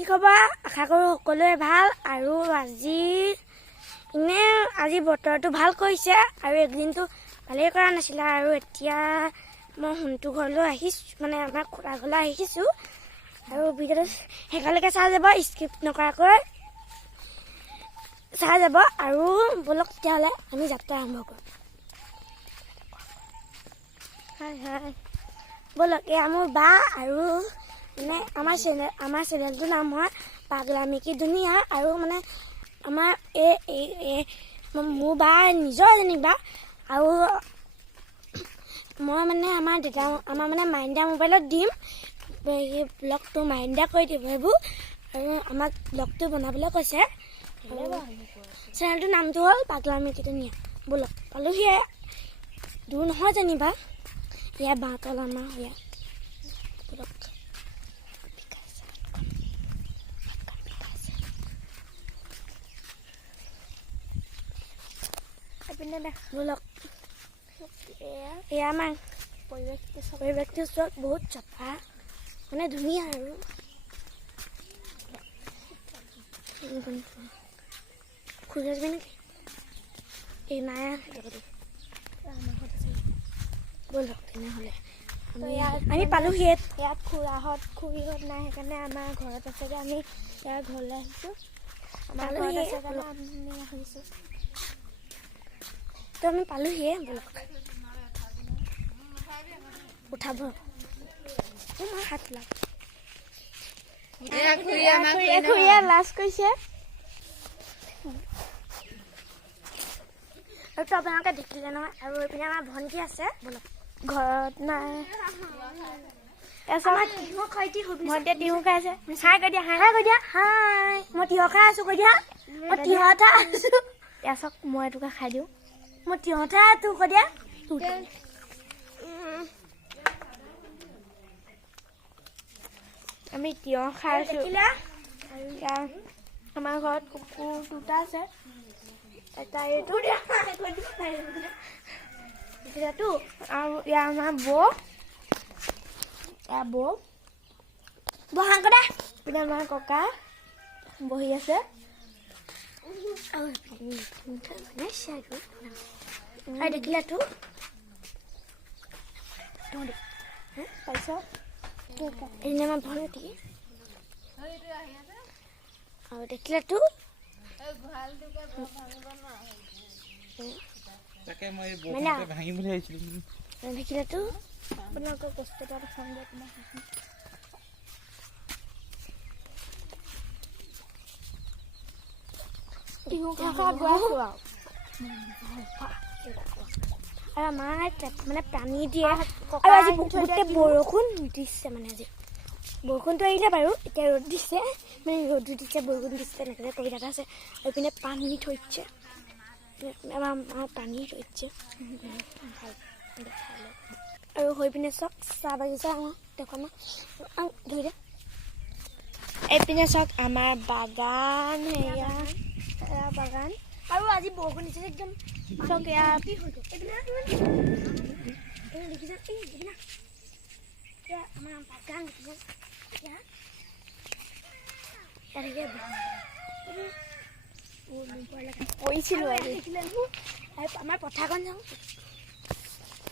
কি খবৰ? আশা কৰোঁ সকলোৱে ভাল। আৰু আজি বতৰটো ভাল কৰিছে আৰু একদিনটো ভালেই কৰা নাছিলে। আৰু এতিয়া মই সোণটো ঘৰলৈ আহিছোঁ, মানে আমাৰ খুৰা ঘৰলৈ আহিছোঁ। আৰু ভিডিঅ'টো শেষলৈকে চাই যাব, স্কিপ নকৰাকৈ চাই যাব। আৰু ব'লক তেতিয়াহ'লে আমি যাত্ৰা আৰম্ভ কৰোঁ। হয় ব'লক, এয়া মোৰ বা আৰু মানে আমাৰ চেনেলটোৰ নাম হয় পাগলামিকি দুনিয়া। আৰু মানে আমাৰ মোৰ বা নিজৰ যেনিবা। আৰু মই মানে আমাৰ মানে মাইণ্ডা মোবাইলত দিম এই ব্লগটো, মাইণ্ডা কৰি দিব সেইবোৰ। আৰু আমাক ব্লগটো বনাবলৈ কৈছে। চেনেলটোৰ নামটো হ'ল পাগলামিকি দুনিয়া। ব'লক, পালোহিয়ে, দূৰ নহয় যেনিবা। এয়া বাঁহতল আমাৰ সেয়া। ব'লক, ব'লক। এয়া আমাৰ পৰিৱেশটো চব বহুত চাফা, মানে ধুনীয়া। আৰু খুলি আসবি নেকি? এই নাই ব'লক তেনেহ'লে আমি পালোহি। ইয়াত খুৰীহঁত নাই, সেইকাৰণে আমাৰ ঘৰত আছে যে আমি ইয়াৰ ঘৰলৈ আহিছোঁ। আমাৰ ঘৰত আছে কাৰণে আমি আহিছোঁ। তো আমি পালোহিয়ে। ব'লক উঠাব হাত লাগ খুৰীয়ে লাজ কৰিছে। আৰু তো আপোনালোকে দেখিলে নহয়। আৰু এইপিনে আমাৰ ভণ্টি আছে। ব'লক, ঘৰত নাই। ভণ্টিয়ে তিহু খাই আছে। হাই কৈ দিয়া, হাই কৈ দিয়া। হাই, মই তিয়হ খাই আছোঁ। কৈ দিয়া, মই তিয়হ খাই আছোঁ। এয়া চাওক, মই এটুকা খাই দিওঁ। মই তিয়হ খাই আছোঁ। কৈ দিয়া। আমি তিয়হ খাই আছোঁ। দেখিলা? আৰু ইয়াৰ আমাৰ ঘৰত কুকুৰ দুটা আছে। এটা এইটো আৰু ইয়াৰ আমাৰ বৌ বহা কৰা। পিনে আমাৰ ককা বহি আছে। দেখিলা তো? তাৰপিছত এনে আমাৰ ভণ্টি। আৰু দেখিলা তো? তাকে মই বৰষুণতে ভাঙি বুলি আহিছিলোঁ। দেখিলা তো? আপোনালোকৰ কষ্ট এটা দেখাম যে তোমাক তিহু খাই গৈ আছোঁ আৰু। আৰু আমাৰ মানে পানী দিয়ে। আৰু আজি গোটেই বৰষুণ দিছে, মানে আজি বৰষুণটো আহিলে বাৰু। এতিয়া ৰ'দ দিছে, মানে ৰ'দো দিছে, বৰষুণ দিছে, তেনেকৈ কৰি থকা আছে। আৰু পিনে পানী থৈছে, আমাৰ পানী থৈছে। আৰু হৈ পিনে চাওক চাহ বাগিচা আমাৰ দেখোন ধৰি দে। এইপিনে চাওক আমাৰ বাগান, সেয়া বাগান। আৰু আজি বৰষুণ দিছে একদম চাওক এয়া আমাৰ বাগান কৰিছিলোঁ আৰু আমাৰ পথাৰখন চাওঁ।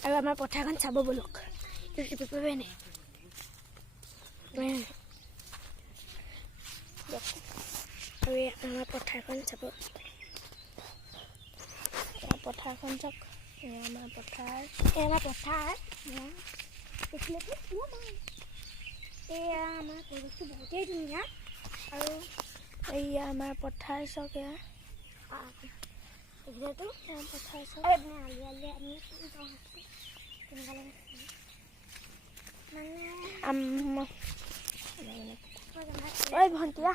আৰু আমাৰ পথাৰখন চাব ব'লক। আৰু আমাৰ পথাৰখন চাব। পথাৰখন চাওক, আমাৰ পথাৰ। আমাৰ পথাৰ দেখিলে এয়া আমাৰ পৰিৱেশটো বহুতেই ধুনীয়া। আৰু এয়া আমাৰ পথাৰ চাওক, এয়া দেখিলেতো পথাৰ চাওক। আলি আমি কেনেকুৱা লাগে ঐ ভণ্টিয়া,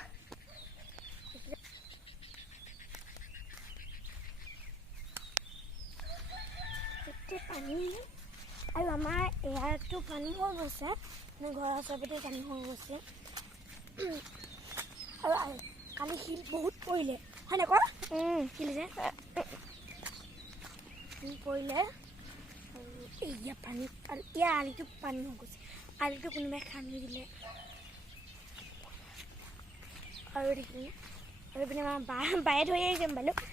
পানী। আৰু আমাৰ এয়াৰটো পানী হৈ গৈছে, মানে ঘৰৰ ওচৰতে পানী হৈ গৈছে। আৰু কালি শিল বহুত পৰিলে, হয় নাই কোৱা? শিল যে শিল পৰিলে। আৰু এয়া পানী, আৰু ইয়াৰ আলিটো পানী হৈ গৈছে। আলিটো কোনোবাই খান্দি দিলে। আৰু দেখিলে আৰু পিনে আমাৰ বায়ে ধৰি আহিছে মোবাইলটো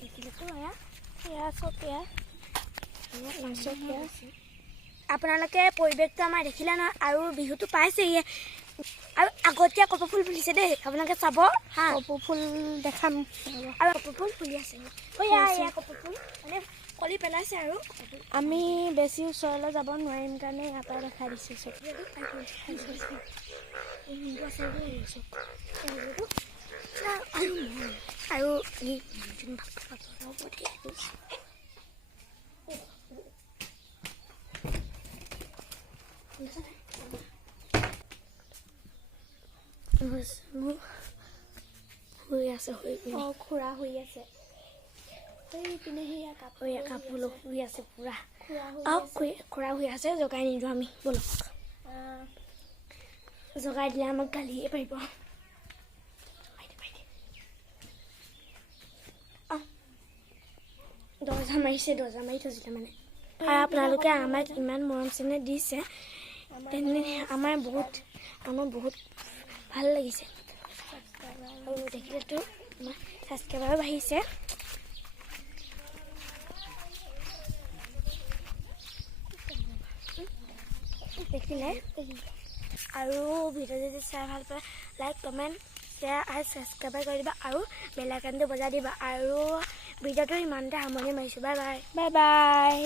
দেখিলেতো এয়া চকীয়া আপোনালোকে পৰিৱেশটো আমাৰ দেখিলে নহয় আৰু বিহুটো পাইছেহিয়ে আৰু আগতীয়া কপৌ ফুল ফুলিছে দেই আপোনালোকে চাব হা কপৌ ফুল দেখাম আৰু কপৌ ফুল ফুলি আছে এয়া কপৌ ফুল মানে কলি পেলাইছে আৰু আমি বেছি ওচৰলৈ যাব নোৱাৰিম কাৰণে ইয়াৰ পৰা দেখাই দিছোঁ চব আৰু শুই আছে খুৰা শুই আছে পিনে সেয়া কাপোৰ শুই আছে পুৰা খুৰা শুই আছে জগাই নিদিওঁ আমি বলক জগাই দিলে আমাক গালিয়ে পাৰিব দৰ্জা মাৰি থৈছিলে মানে আৰু আপোনালোকে আমাক ইমান মৰম চেনেহ দিছে তেনে আমাৰ বহুত ভাল লাগিছে আৰু দেখিলেতো আমাৰ ছাবস্ক্ৰাইবাৰো বাঢ়িছে দেখিলে আৰু ভিডিঅ' যদি চাই ভাল পায় লাইক কমেণ্ট শ্বেয়াৰ আৰু ছাবস্ক্ৰাইব কৰি দিবা আৰু বেল আইকনটো বজাই দিবা আৰু ভিডিঅ'টো ইমানতে সামৰণি মাৰিছোঁ বাই বাই